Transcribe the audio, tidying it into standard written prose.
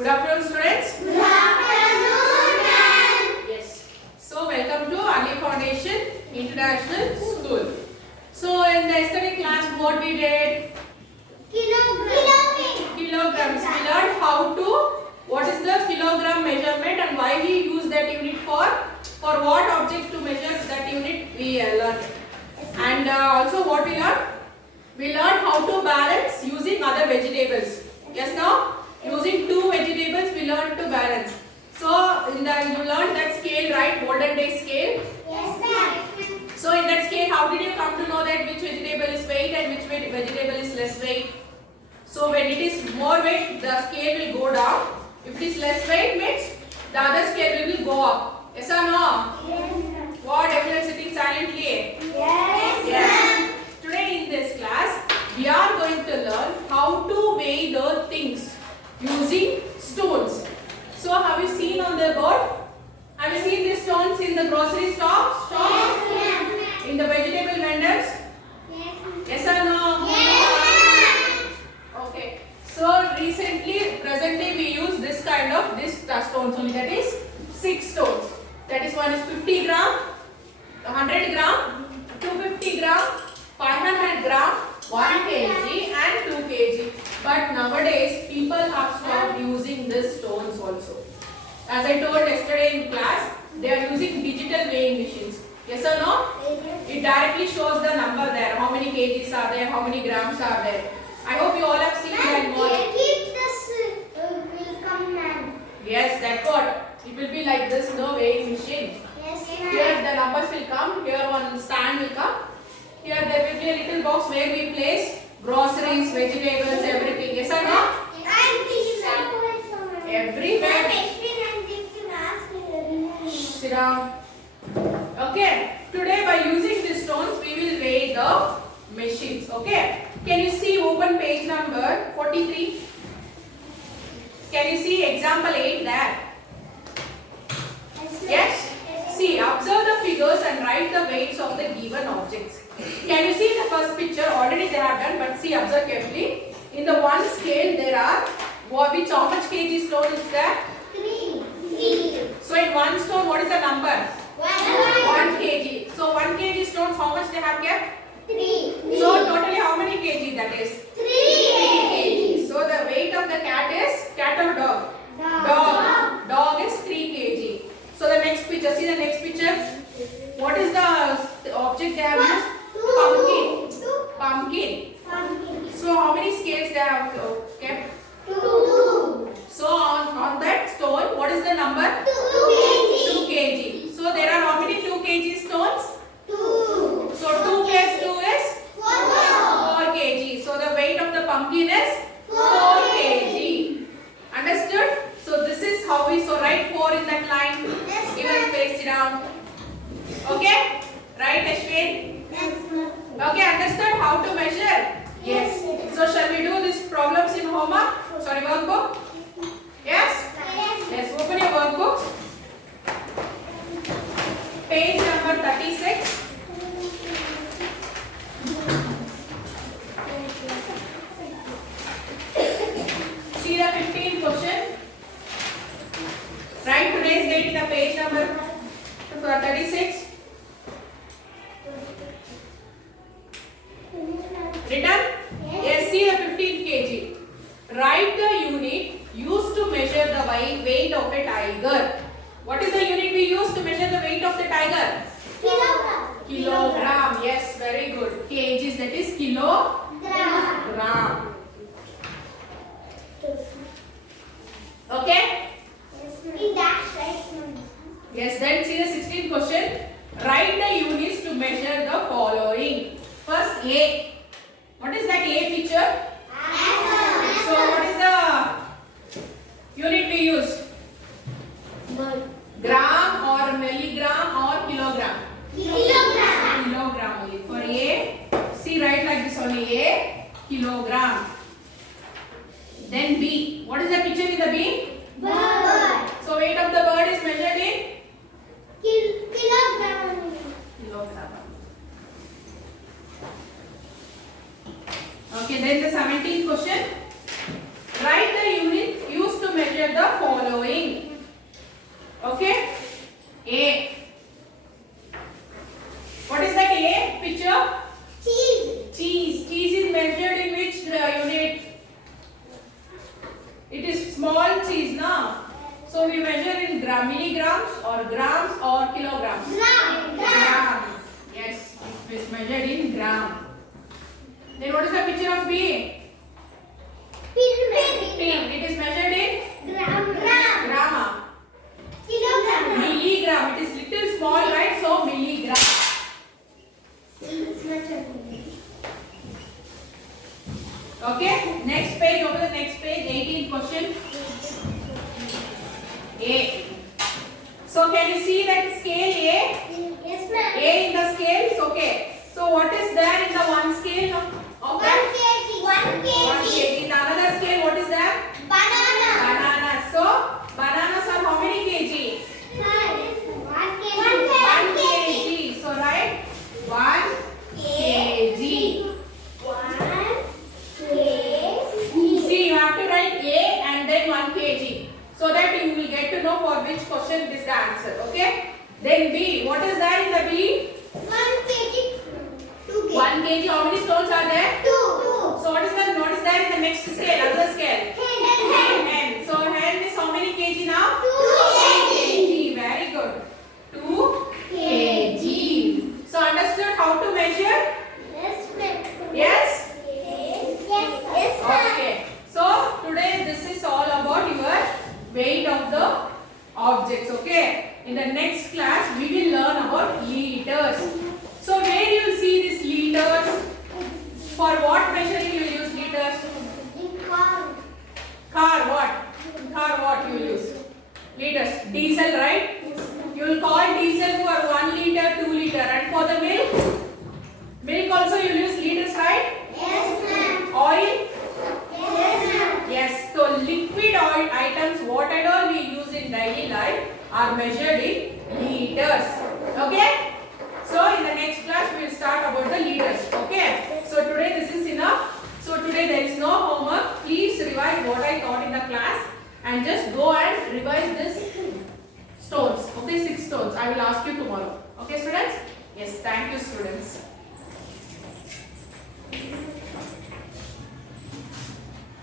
Good afternoon, students. Good afternoon, ma'am. Yes. So, welcome to Ali Foundation International School. So, in the yesterday class, what we did? Kilograms. Kilograms. We learned how to, what is the kilogram measurement and why we use that unit for what object to measure that unit we learned. And also what we learned? We learned how to balance using other vegetables. Yes, now? Using two vegetables we learned to balance. So, you learned that scale, right? Modern day scale. Yes, ma'am. So, in that scale, how did you come to know that which vegetable is weight and which vegetable is less weight? So, when it is more weight, the scale will go down. If it is less weight, means the other scale will go up. Yes or no? Yes, ma'am. What? Everyone sitting silently? Yes, Yes. Today in this class, we are going to learn how to weigh the things using stones. So, have you seen on the board? Have you seen these stones in the grocery shops? Yes, In the vegetable vendors? ma'am. Yes or no? Yes, Okay. So, recently, present day we use this kind of stones only, that is 6 stones. That is one is 50 gram, 100 gram, 250 gram, 500 gram, 1 kg and 2 kg. But nowadays people have stopped using these stones also. As I told yesterday in class, they are using digital weighing machines. Yes or no? It directly shows the number there. How many kgs are there? How many grams are there? I hope you all have seen that model. keep this will come, ma'am. Yes, that's what. It will be like this, no weighing machine. Yes, Here ma'am. the numbers will come. Here one stand will come. Here there will be a little box where we place groceries, vegetables, everything. Yes or no? Everywhere. Sit down. Okay. Today by using these stones we will weigh the machines. Okay. Can you see open page number 43? Can you see example 8 there? Yes? See, observe the figures and write the weights of the given objects. Can you see the first picture? Already they have done, but see, observe carefully. In the one scale there are, which how much kg stone is there? 3. So in one stone, what is the number? 1. 1 kg. So 1 kg stones, how much they have kept? 3. So totally how many kg that is? 3 kg. So the weight of the cat is, cat or dog? Dog. Dog is 3 kg. So the next picture, see the next picture. What is the object they have used? Pumpkin. Pumpkin. So how many scales they have kept? 2. So on that stone, what is the number? 2 kg. 2 kg. So there are how many 2 kg stones? 2. So 2 plus 2 is 4. 4 kg. So the weight of the pumpkin is 4 kg. Understood? So this is how we write 4 in that line. Yes, Give us space down. Okay? Right, Ashwin? Okay, understood how to measure? Yes. So shall we do these problems in homework? Sorry, workbook? Yes? Yes, open your workbooks. Page number 36. See the 15th question. Write today's date in the page number 36. Written? Yes, see the 15 kg. Write the unit used to measure the weight of a tiger. What is the unit we use to measure the weight of the tiger? Kilogram. Yes, very good. Kgs, that is kilogram. Okay? Yes, then see the 16th question. Write the units to measure the following. First, A. What is that A picture? So, what is the unit we use? Gram or milligram or kilogram? Kilogram only. For A, see write like this only A, kilogram. Then B. What is the picture in the B? So, weight of the bird is measured in kilogram. Okay, then the 17th question. Write the unit used to measure the following. Okay. A. What is that A picture? Cheese. Cheese. Cheese is measured in which unit? It is small cheese, na? So we measure in milligrams or grams or kilograms. Gram. Gram. Yes, it is measured in gram. Then what is the picture of B? Pin. Pin. It is measured in Gram. grama. Kilogram. Milligram. It is little small, right? So milligram. Okay. Next page. Open the next page. 18th question. A. So can you see that scale A? Yes, ma'am. A in the scales. Okay. So what is there in the one scale of 1 that? kg. 1 1 kg. kg. In the another scale, what is there? Banana. Bananas. So bananas are how many kg? 1 kg. 1 kg. So write 1 kg. 1 kg. See, you have to write A and then 1 kg. So that you will get to know for which question it is the answer. Okay. Then B. What is there in the B? 1 kg. 2 kg. 1 kg. How many stones are there? 2. So what is there in the next scale? Other scale. Hen. So hen is how many kg now? 2 kg. Very good. 2 kg. So understood how to measure? Yes, ma'am. Yes? Yes, ma'am. Okay. So today this is all about your weight of the objects. Okay. In the next class we will learn about liters. So where you will see this liters? For what measuring you will use liters? Car what? Car what you will use? Liters. Diesel, right? You will call diesel for 1 liter, 2 liter, and for the milk? Milk also you will use liters, right? Yes, ma'am. Oil? Yes, ma'am. Yes. So liquid oil items, what and all we use in daily life are measured in liters. Okay? So in the next class we will start about the liters. Okay? So today this is enough. So today there is no homework. Please revise what I taught in the class and just go and revise this stones. Okay, 6 stones. I will ask you tomorrow. Okay, students? Yes, thank you, students.